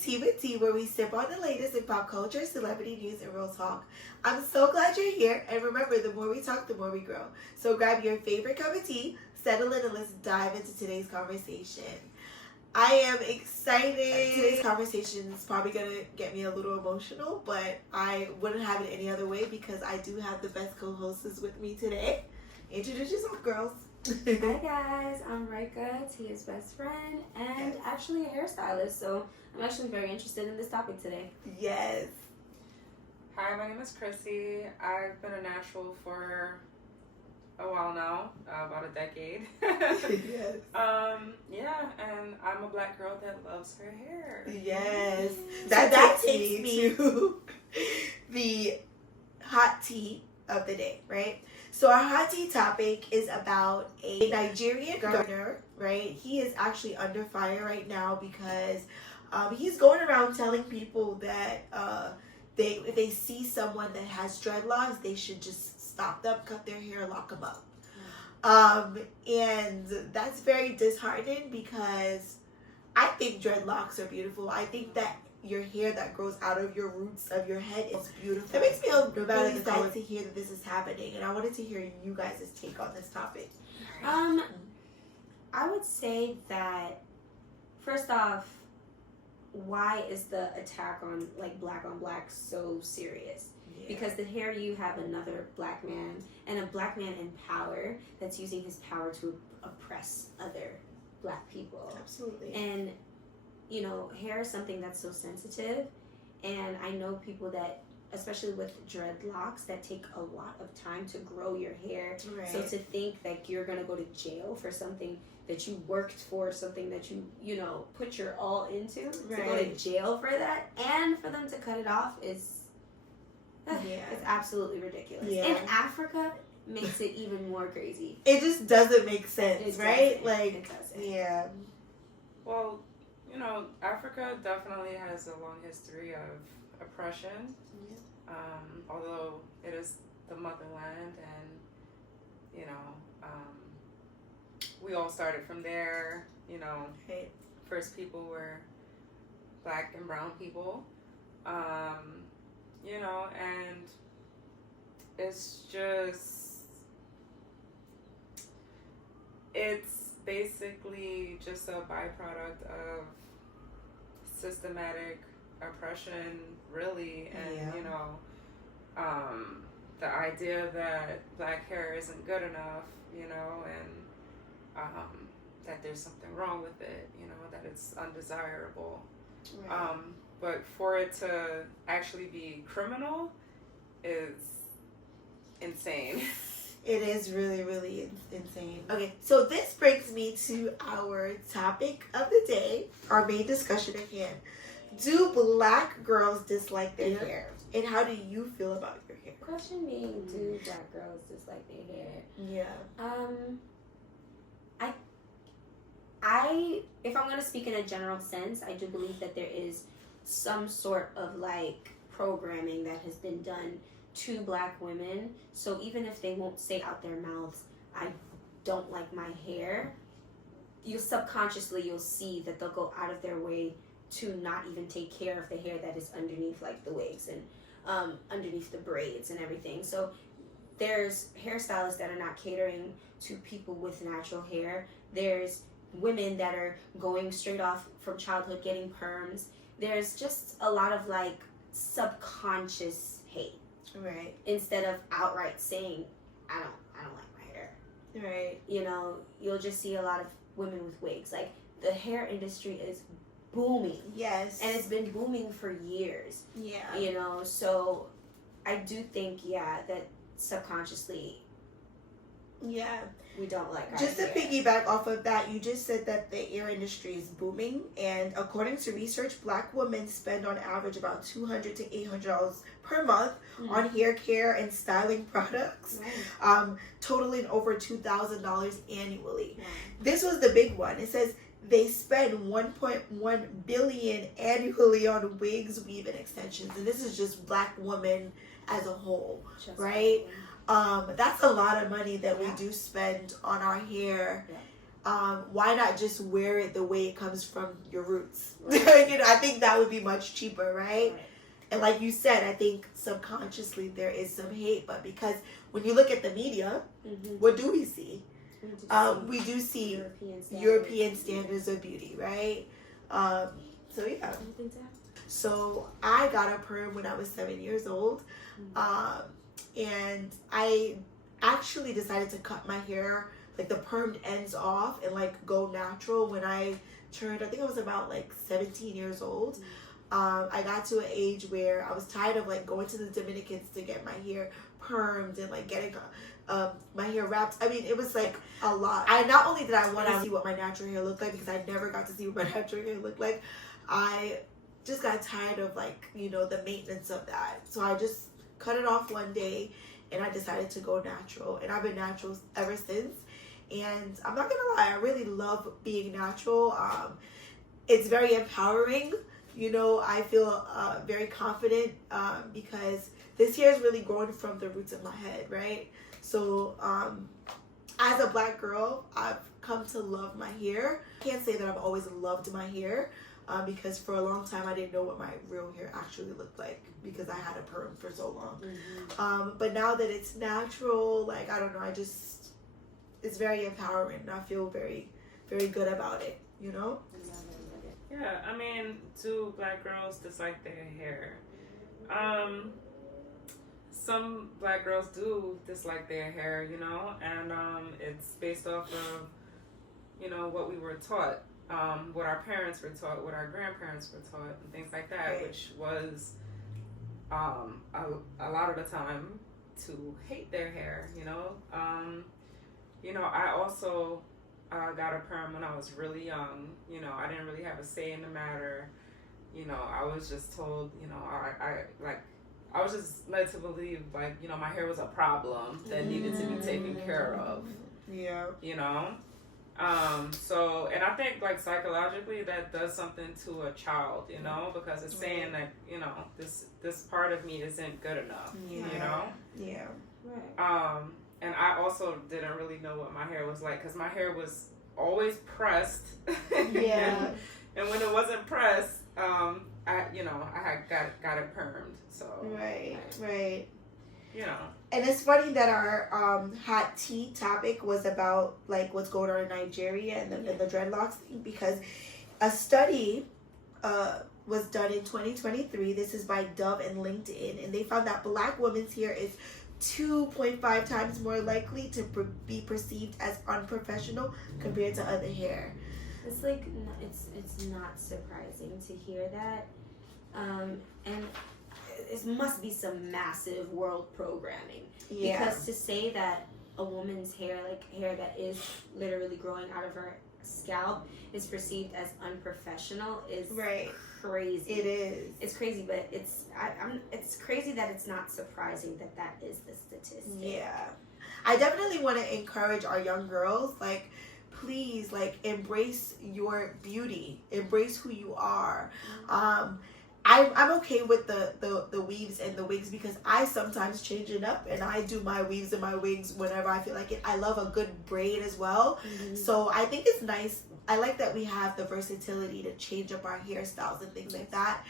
Tea with Tea, where we sip on the latest in pop culture, celebrity news, and real talk. I'm so glad you're here, and remember, the more we talk, the more we grow. So grab your favorite cup of tea, settle in, and let's dive into today's conversation. I am excited. Today's conversation is probably going to get me a little emotional, but I wouldn't have it any other way because I do have the best co-hosts with me today. Introduce yourself, girls. Hi guys, I'm Rika, Tia's best friend, and actually a hairstylist, so I'm actually very interested in this topic today. Yes. Hi, my name is Chrissy. I've been a natural for a while now, about a decade. Yes. And I'm a black girl that loves her hair. Yes. That takes me to the hot tea of the day, right? So our hot tea topic is about a Nigerian governor, right? He is actually under fire right now because he's going around telling people that if they see someone that has dreadlocks, they should just stop them, cut their hair, lock them up. And that's very disheartening because I think dreadlocks are beautiful. I think that your hair that grows out of your roots of your head is beautiful. It makes me really excited to hear that this is happening, and I wanted to hear you guys' take on this topic. I would say that first off, why is the attack on black so serious? Yeah. Because the hair you have another black man and a black man in power that's using his power to oppress other black people. Absolutely. And you know, hair is something that's so sensitive, and I know people that, especially with dreadlocks, that take a lot of time to grow your hair. Right. So to think that you're gonna go to jail for something that you worked for, something that you know, put your all into, right, to go to jail for that, and for them to cut it off is, it's absolutely ridiculous. Yeah. In Africa, makes it even more crazy. It just doesn't make sense, right? It doesn't. Yeah. Well, you know, Africa definitely has a long history of oppression, although it is the motherland, and, you know, we all started from there. You know, first people were black and brown people, you know, and it's basically just a byproduct of systematic oppression, really, and you know, the idea that black hair isn't good enough, you know, and that there's something wrong with it, you know, that it's undesirable. Right. But for it to actually be criminal is insane. It is really, really insane. Okay, so this brings me to our topic of the day, our main discussion at hand. Do black girls dislike their hair? And how do you feel about your hair? Question being, do black girls dislike their hair? Yeah. I if I'm going to speak in a general sense, I do believe that there is some sort of like programming that has been done to black women. So even if they won't say out their mouths, I don't like my hair, you'll see that they'll go out of their way to not even take care of the hair that is underneath, like the wigs and underneath the braids and everything. So there's hairstylists that are not catering to people with natural hair. There's women that are going straight off from childhood getting perms. There's just a lot of like subconscious hate. Right. Instead of outright saying, I don't like my hair. Right. You know, you'll just see a lot of women with wigs. Like, the hair industry is booming. Yes. And it's been booming for years. Yeah. You know, so I do think, that subconsciously, we don't like our Just to hair. piggyback off of that, you just said that the hair industry is booming, and according to research, black women spend on average about $200 to $800 per month on hair care and styling products, totaling over $2,000 annually. Wow. This was the big one. It says they spend $1.1 billion annually on wigs, weave, and extensions, and this is just black women as a whole, right? That's a lot of money that we do spend on our hair. why not just wear it the way it comes from your roots? I think that would be much cheaper, right? And like you said, I think subconsciously there is some hate, but because when you look at the media, what do we see? We do see European standards of beauty, right? So yeah. So I got a perm when I was 7 years old, and I actually decided to cut my hair, like the permed ends off, and like go natural when I turned, I think I was about like 17 years old. I got to an age where I was tired of like going to the Dominicans to get my hair permed and like getting my hair wrapped. I mean, it was like a lot. Not only did I want to see what my natural hair looked like, because I never got to see what my natural hair looked like, I just got tired of like, the maintenance of that. So I just cut it off one day and I decided to go natural, and I've been natural ever since. And I'm not gonna lie, I really love being natural. It's very empowering. I feel very confident because this hair is really growing from the roots of my head, right? So as a Black girl, I've come to love my hair. I can't say that I've always loved my hair because for a long time I didn't know what my real hair actually looked like because I had a perm for so long. But now that it's natural, like, I don't know, it's very empowering, and I feel very, very good about it, Yeah, I mean, do Black girls dislike their hair? Some Black girls do dislike their hair, and it's based off of, what we were taught, what our parents were taught, what our grandparents were taught, and things like that, right. Which was a lot of the time to hate their hair, I also got a perm when I was really young. I didn't really have a say in the matter. I was just told, I was just led to believe, like, my hair was a problem that needed to be taken care of. Yeah. So, and I think, like, psychologically that does something to a child, because it's saying that, this part of me isn't good enough, Yeah. Right. And I also didn't really know what my hair was like, because my hair was always pressed. Yeah. and when it wasn't pressed, I had got it permed. So right. And it's funny that our hot tea topic was about like what's going on in Nigeria and the dreadlocks thing, because a study was done in 2023. This is by Dove and LinkedIn, and they found that Black women's hair is 2.5 times more likely to be perceived as unprofessional compared to other hair. It's like, it's not surprising to hear that, and it must be some massive world programming. Yeah. Because to say that a woman's hair, like hair that is literally growing out of her scalp, is perceived as unprofessional is right. Crazy. It is. It's crazy, but it's crazy that it's not surprising that is the statistic. Yeah. I definitely want to encourage our young girls, like, please, like, embrace your beauty. Embrace who you are. I'm okay with the weaves and the wigs because I sometimes change it up and I do my weaves and my wigs whenever I feel like it. I love a good braid as well. So I think it's nice. I like that we have the versatility to change up our hairstyles and things like that.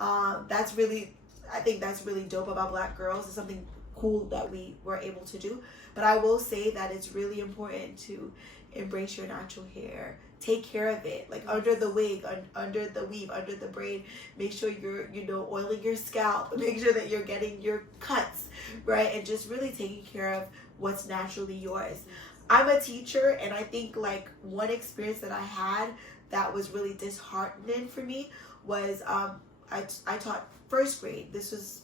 I think that's really dope about Black girls. It's something cool that we were able to do. But I will say that it's really important to embrace your natural hair. Take care of it, like under the wig, under the weave, under the braid. Make sure you're, oiling your scalp. Make sure that you're getting your cuts, right? And just really taking care of what's naturally yours. I'm a teacher, and I think like one experience that I had that was really disheartening for me was I taught first grade. This was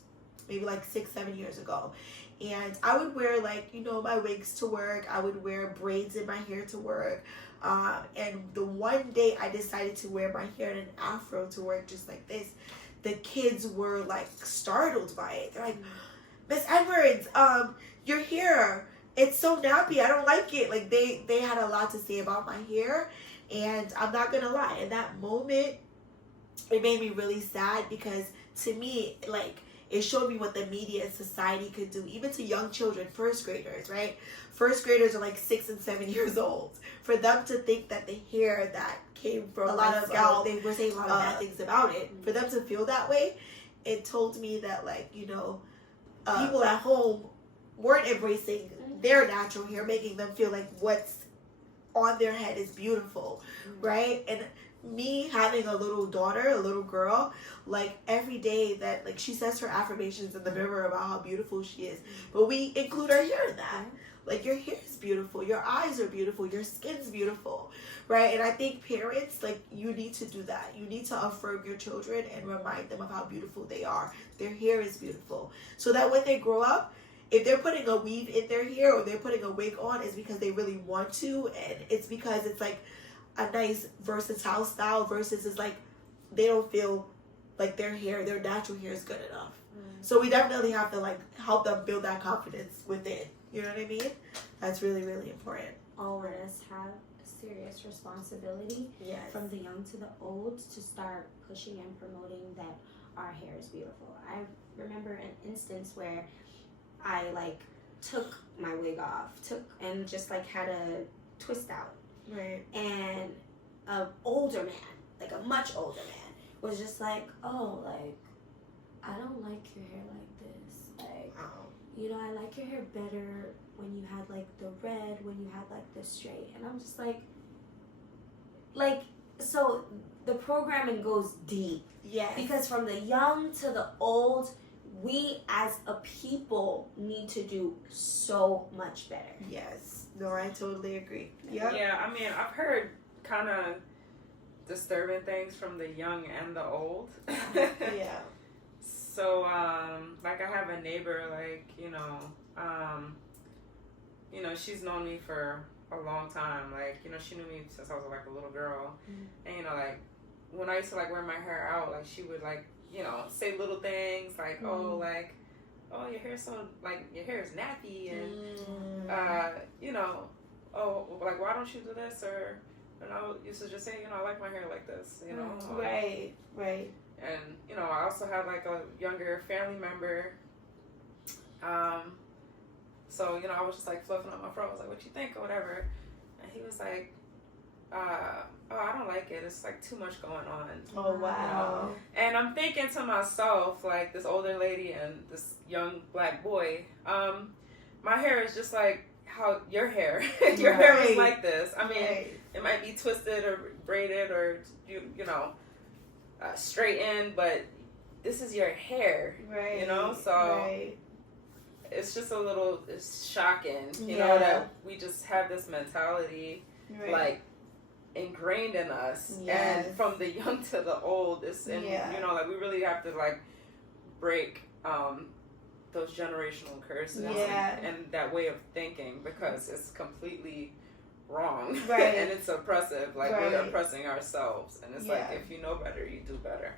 maybe like 6-7 years ago. And I would wear like, my wigs to work. I would wear braids in my hair to work. And the one day I decided to wear my hair in an afro to work just like this, the kids were like startled by it. They're like, Miss Edwards, your hair, it's so nappy. I don't like it. Like they had a lot to say about my hair. And I'm not going to lie. In that moment, it made me really sad because to me, like, it showed me what the media and society could do, even to young children, first graders, right? First graders are like 6 and 7 years old. For them to think that the hair that came from A lot my of, scalp, they were saying a lot of bad things about it. For them to feel that way, it told me that, like, you know, people at home weren't embracing their natural hair, making them feel like what's on their head is beautiful, right? And me having a little daughter, a little girl, like every day that, like, she says her affirmations in the mirror about how beautiful she is, but we include our hair in that. Like, your hair is beautiful, your eyes are beautiful, your skin's beautiful, right? And I think parents, like, you need to do that. You need to affirm your children and remind them of how beautiful they are. Their hair is beautiful. So that when they grow up, if they're putting a weave in their hair or they're putting a wig on, it's because they really want to, and it's because it's like a nice versatile style versus it's like they don't feel like their hair, their natural hair is good enough. So we definitely have to, like, help them build that confidence within. You know what I mean? That's really, really important. All of us have a serious responsibility, from the young to the old, to start pushing and promoting that our hair is beautiful. I remember an instance where I, like, took my wig off, and just, like, had a twist out. Right. And an older man, like a much older man, was just like, oh, like, I don't like your hair like this. Like, you know, I like your hair better when you had, like, the red, when you had, like, the straight. And I'm just like, so the programming goes deep. Yes. Because from the young to the old, we as a people need to do so much better. Yes. No, I totally agree. Yep. Yeah, I mean, I've heard kind of disturbing things from the young and the old. Yeah. So, like, I have a neighbor, like, you know, she's known me for a long time. Like, you know, she knew me since I was, like, a little girl. And, you know, like, when I used to, like, wear my hair out, like, she would, like, you know, say little things, like, oh, your hair's so, like, your hair is nappy, and, you know, oh, like, why don't you do this, and I used to just say, you know, I like my hair like this, you know. Right. And, you know, I also had, like, a younger family member, so, you know, I was just, like, fluffing up my fro. I was like, what you think, or whatever, and he was like, oh, I don't like it. It's, like, too much going on. Oh, wow. You know? And I'm thinking to myself, like, this older lady and this young black boy, my hair is just like how your hair, your hair is like this. I mean, it might be twisted or braided or, you know, straightened, but this is your hair, you know? So it's just a little, it's shocking, you know, that we just have this mentality, like, ingrained in us, and from the young to the old, and you know, like, we really have to, like, break those generational curses and that way of thinking, because it's completely wrong, and it's oppressive. Like, we're oppressing ourselves, and it's like, if you know better, you do better.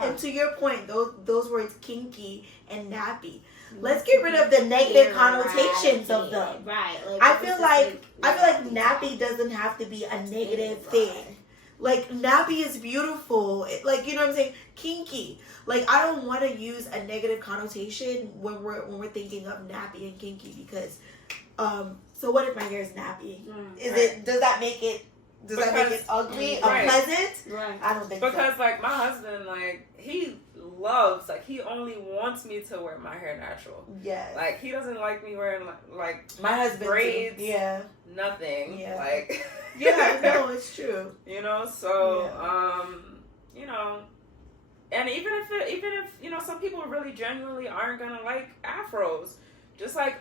And to your point, those words kinky and nappy, let's get rid of the negative connotations of them. Right. Like, I feel like nappy doesn't have to be a negative thing. Like, nappy is beautiful. Like, you know what I'm saying? Kinky. Like, I don't want to use a negative connotation when we're thinking of nappy and kinky, because so what if my hair is nappy? Does that make it ugly, unpleasant? Right. I don't think because like, my husband, like, he loves, like, he only wants me to wear my hair natural. Yes. Like, he doesn't like me wearing, like my husband braids. Too. Yeah. Nothing. Yeah. Like. Yeah. No, it's true. You know. So you know, and even if you know, some people really genuinely aren't gonna like afros, just like,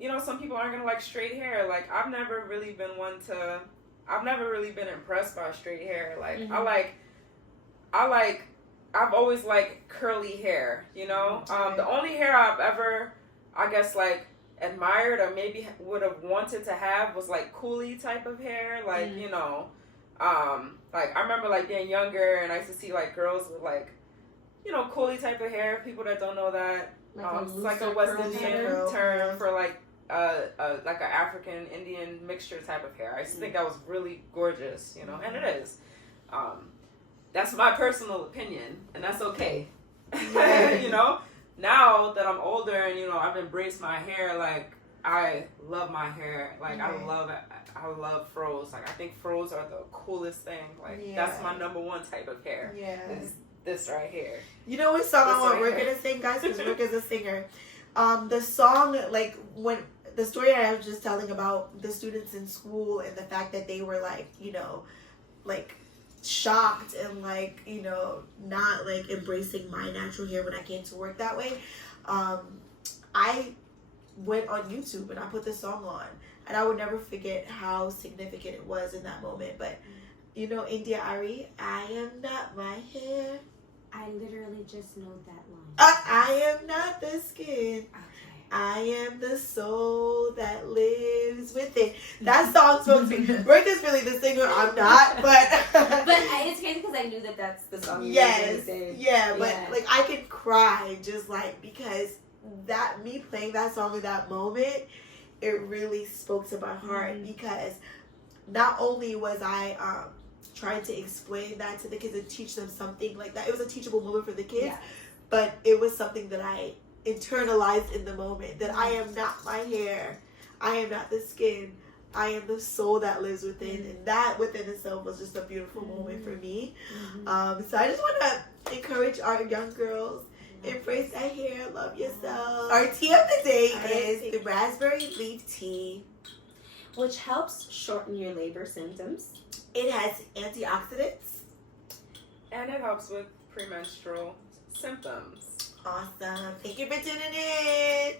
you know, some people aren't gonna like straight hair. Like, I've never really been impressed by straight hair. Like, I've always liked curly hair, you know? The only hair I've ever, I guess, like, admired or maybe would have wanted to have was, like, coolie type of hair. Like, you know, like, I remember, like, being younger, and I used to see, like, girls with, like, you know, coolie type of hair. People that don't know that, it's like a West Indian term for, like an African Indian mixture type of hair. I used to think that was really gorgeous, you know, and it is. That's my personal opinion, and that's okay. You know, now that I'm older and, you know, I've embraced my hair, like, I love my hair. Like, I love it. I love fros. Like, I think fros are the coolest thing. Like, that's my number one type of hair. Yeah. Is this right here. You know what song I want Rick to sing, guys? Because Rick is a singer. The song, like, when the story I was just telling about the students in school and the fact that they were, like, you know, like, shocked and, like, you know, not, like, embracing my natural hair when I came to work that way. I went on YouTube and I put this song on, and I would never forget how significant it was in that moment. But you know, India Ari, I am not my hair. I literally just know that line. I am not the skin. Okay. I am the soul that lives within. That song spoke to me. Rick is really the singer. I'm not, but it's crazy because I knew that that's the song. Yes, yeah, but like I could cry just like because that me playing that song in that moment, it really spoke to my heart because not only was I trying to explain that to the kids and teach them something like that, it was a teachable moment for the kids, but it was something that I internalized in the moment, that I am not my hair, I am not the skin, I am the soul that lives within, and that within itself was just a beautiful moment for me. So I just want to encourage our young girls, embrace that hair, love yourself. Our tea of the day is the raspberry leaf tea, which helps shorten your labor symptoms. It has antioxidants, and it helps with premenstrual symptoms. Awesome. Thank you for tuning in.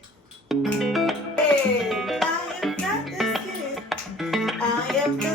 Hey, I am not the skin. I am the